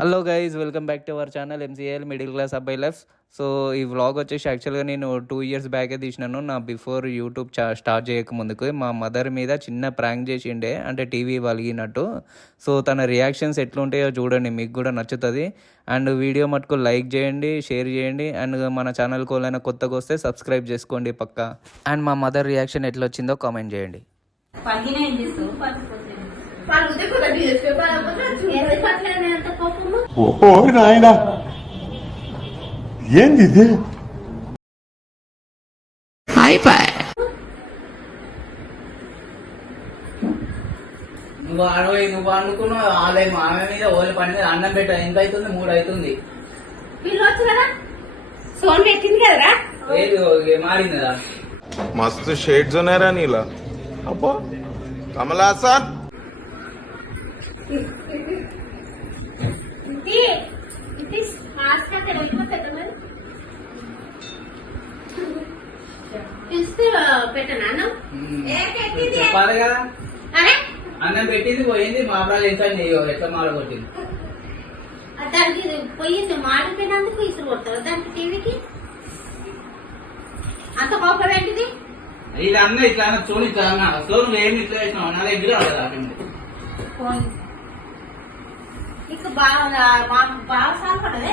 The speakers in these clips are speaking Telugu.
Hello guys, welcome back to our channel MCL middle class అబ్బాయి లైఫ్. సో ఈ వ్లాగ్ వచ్చేసి యాక్చువల్గా నేను 2 years బ్యాకే తీసినాను. నా బిఫోర్ యూట్యూబ్ స్టార్ట్ చేయక ముందుకు మా మదర్ మీద చిన్న ప్రాంక్ చేసిండే, అంటే టీవీ వలిగినట్టు. సో తన రియాక్షన్స్ ఎట్లుంటాయో చూడండి, మీకు కూడా నచ్చుతుంది. అండ్ వీడియో మటుకు లైక్ చేయండి, షేర్ చేయండి. అండ్ మన ఛానల్కి వాళ్ళైనా కొత్తగా వస్తే సబ్స్క్రైబ్ చేసుకోండి పక్కా. అండ్ మా మదర్ రియాక్షన్ ఎట్లా వచ్చిందో కామెంట్ చేయండి. ఓ నాయనా, ఏంది ఇది? నువ్వు అనుకున్నావు ఆమె మీద ఓళ్ళ పని మీద అన్నం పెట్ట ఎంత అవుతుంది? 3 అవుతుంది. సోన్ పెట్టింది కదరా, ఏది మారిందా? మస్తు షేడ్స్ ఉన్నాయరా నీలా. అబ్బో కమలాసన్, చెప్పాలి కదా, అన్నం పెట్టింది పోయింది. మా అబ్బాయి ఎంత ఎట్లా మాడగొట్టింది దానికి పోయింది. మాడిపోయినందుకు ఇసురు కొడతారు దానికి టీవీకి అంత కోపం ఏంటిది? ఇది అన్న ఇట్లా అన్న చూడు, ఇట్లా అన్న చూడు ఏమి ఇట్లా వేసినావు నా దగ్గర నీకు బాగా బాగా సార్ పడదే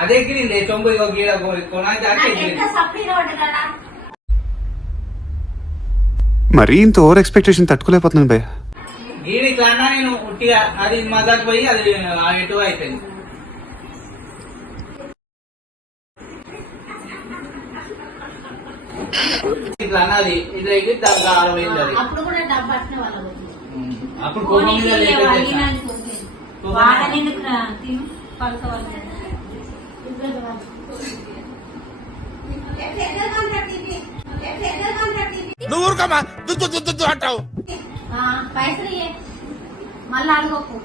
అదే ఎగిరింది చొంపు గీడ కొనాలి. ఎంత సప్లీలో ఉండదా? మరీ ఇంత ఓవర్ ఎక్స్పెక్టేషన్ తట్టుకోలేకపోతున్నాను భయ్య. గీడ ఇట్లా అన్నా నేను ఉట్టిగా అది మజాకు పోయి అది ఎటు అయిపోయింది. ఇట్లా అన్నది ఇట్లా ఎగిరి దాంట్లో 60 అది. అప్పుడు కూడా డబ్బు పట్టిన వాళ్ళు అప్పుడు కోపం మీద నువ్వు ఊరుకోమా అంటావు. పైసలు మళ్ళీ అడుగోకు.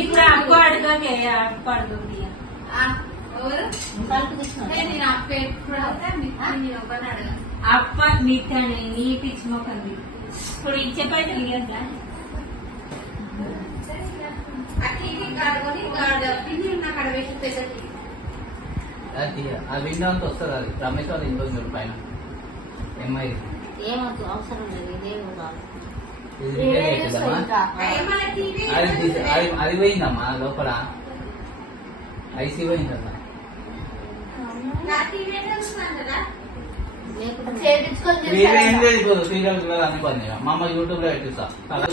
ఇప్పుడు అప్పు అడగకే, అప్పు అడుగు. అప్ప నీకని నీ పిచ్చి మొక్కండి. ఇప్పుడు ఇచ్చే పైసలు ఇవ్వద్దా? ఆ విండో అంతా వస్తుంది. అది రమేష్ వాళ్ళు ఇంట్లో చూడు పైన ఎంఐ ఏమవుతుంది, అవసరం లేదు. ఇదేమో అది పోయిందమ్మా లోపల ఐసీ పోయిందమ్మా. సీరియల్ అన్ని పని మా అమ్మ యూట్యూబ్ లో పెట్టిస్తా.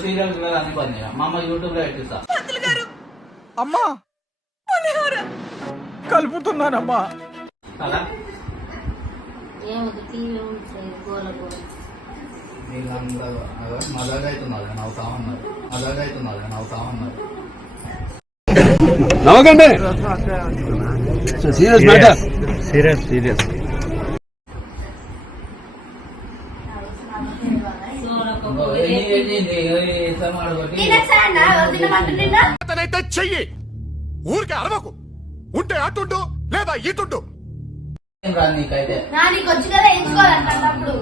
సీరియల్ అన్ని పని మా అమ్మ యూట్యూబ్ లో పెట్టిస్తా. అమ్మా కలుపుతున్నానమ్మా. కదా ఏమవుతుంది, టీవీ గోల గోల. వీళ్ళందరూ మజాగా అవుతున్నారు, నవ్వుతా ఉన్నారు. మజాగా అవుతున్నారు, నవ్వుతా ఉన్నారు. నవ్వకండి. Serious matter, serious. అతనైతే చెయ్యి, ఊరికే అరవకు. ఉంటే అటుండు లేదా ఇటుండు. ఏం రాదు నీకైతే. నీకు వచ్చి కదా ఎంచుకోవాలన్నప్పుడు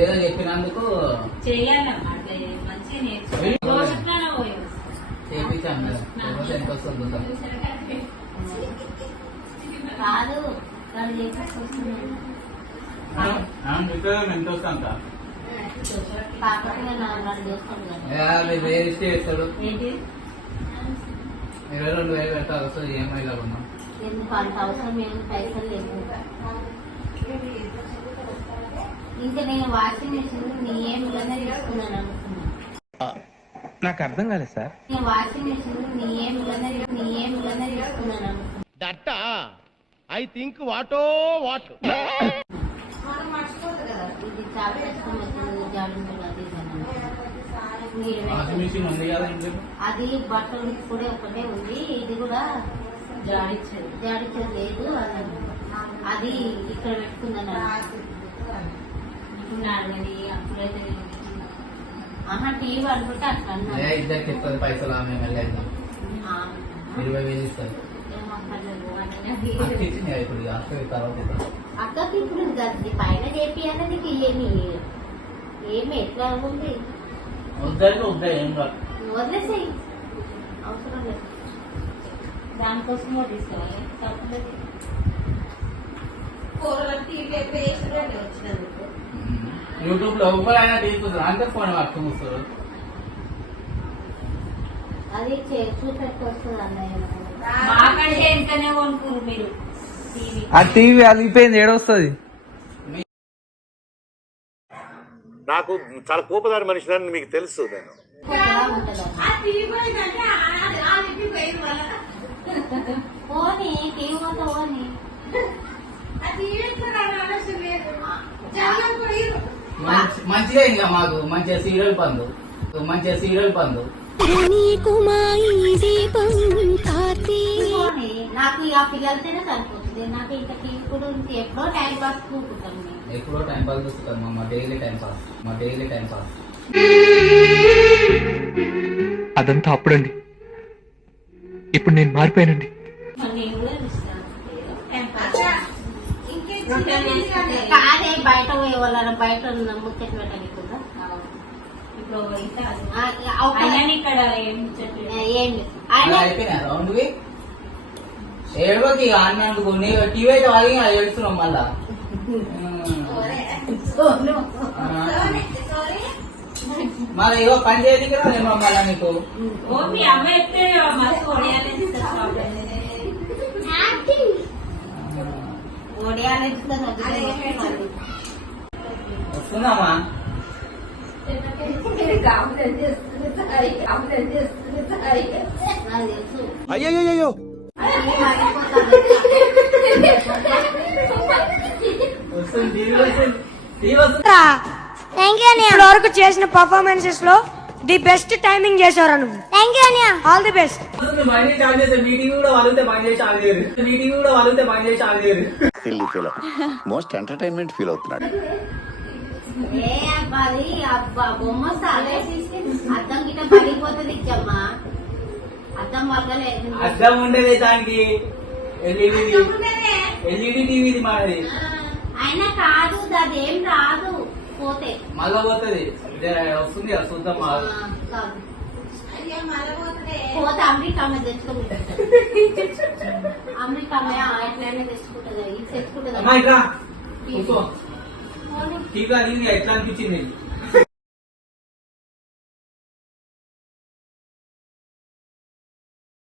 ఏదో చెప్పినందుకు చేయాలన్నమాట. చేయించాను కదా, ఎంత వస్తుంది కాదు, ఎంత వస్తాంత వేరే ఇస్తాడు. 22,000 పెట్టాలి వస్తుంది. ఈఎంఐలో ఉన్నాం. ఎందుకు అంత అవసరం? ఏమి పైసలు లేవు. ఇంకా నేను వాషింగ్ మెషిన్ నీ ఏమిలోనే తీసుకున్నాను అనుకున్నా. నాకు అర్థం కాలేదు సార్. నేను వాషింగ్ మెషిన్ నీ ఏమిలోనే తీసుకున్నాను అనుకున్నా. దట్ ఐ థింక్ వాటో వాట్. ఇది చాలా కష్టం వచ్చింది. జాడింపులు వాషింగ్ మిషన్ ఉంది కదా ఇంట్లో. అది బట్టలు కూడా ఒకటే ఉంది. ఇది కూడా జాడించేది లేదు. అది ఇక్కడ పెట్టుకున్నాను. అప్పుడైతే టీవీ అనుకుంటే అట్లా ఇద్దరికి ఇస్తుంది పైసలు. ఆమె వెళ్ళేది 20,000 ఇస్తుంది. అక్కకి ఇప్పుడు పైన చేపియాలి. నీకు ఏమి ఎట్లా ఉంది? వద్దంటే వద్దా ఏం కాదు. వదిలేసేయి, అవసరం లేదు. దానికోసం కూడా తీసుకోవాలి. కాకపోతే కూరలకు టీవీ ఎప్పుడు వేసినట్టు వచ్చినందుకు యూట్యూబ్ లో ఎవరైనా తీసుకుంటారు అంటే ఫోన్ పట్టుకుని వస్తారు. అది చూపెట్టుకొస్తుంది అన్నయ్య. మాకంటే ఎంతనే కొనుక్కురు మీరు టీవీ. ఆ టీవీ అలిగిపోయింది, ఏడొస్తుంది. నాకు చాలా కోపదారి మనిషిని మీకు తెలుసు. నేను పోనీ టీవీ మొత్తం పోనీ. మంచిగా ఇంకా మాకు మంచిగా సీరియల్ పండు, మంచిగా సీరియల్ పండు. పోనీ, నాకు ఆ పిల్లలతోనే సరిపోతుంది. నాకు ఇంకా టీవీ కూడా ఎప్పుడో టైం పాస్ కూకుంటాం మేము. ఎప్పుడో టైం పాస్ చూస్తాం మా డైలీ టైం పాస్, మా డైలీ టైం పాస్. అదంతా అప్పుడండి, ఇప్పుడు నేను మారిపోయానండి. నేను కూడా చూస్తాను టైం పాస్. కాదే బయట పోయే వాళ్ళ బయట ముచ్చట పెట్టాలి కూడా. ఇప్పుడు ఇక్కడ ఏం అయిపోయినా రౌండ్వి ఏడవకి అన్నందుకు టీవీ అయితే వాగి ఏడుస్తున్నాం మళ్ళా. మరి ఏవో పని చేయడానికి రాలేమో మళ్ళా నీకు. మీ అమ్మ ఎత్తే మస్తు వస్తున్నామా? అయ్యో వస్తుంది, టీవీ వస్తుంది, టీవీ వస్తుంది. ఇప్పటి వరకు చేసిన పర్ఫార్మెన్సెస్ లో ది బెస్ట్ టైమింగ్ చేశారు నువ్వు. All the best. బంద్ చేసి ఆన్ చేస్తే మీటింగ్ కూడా వాళ్ళుతే బంద్ చేసి ఆన్ చేయరు, మీటింగ్ కూడా వాళ్ళుతే బంద్ చేసి ఆన్ చేయరు. మోస్ట్ ఎంటర్టైన్మెంట్ ఫీల్ అవుతున్నాడు. అబ్బా బొమ్మ అద్దం గిట్ట పడిపోతుంది ఇచ్చమ్మా. అద్దం వల్లలేదు. అర్థం ఉండేది దానికి. ఎల్ఈడి టీవీది మాది. అయినా కాదు, అదేం రాదు. పోతే మళ్ళా పోతుంది, వస్తుంది కదా చూద్దాం. కాదు పోతే అమెరికా తెచ్చుకోండి. అమెరికా ఎట్లయినా తెచ్చుకుంటుంది, ఇది తెచ్చుకుంటుంది. అమ్మా ఇట్లా కూర్చో. టీవీ అది ఎట్లా అనిపించింది?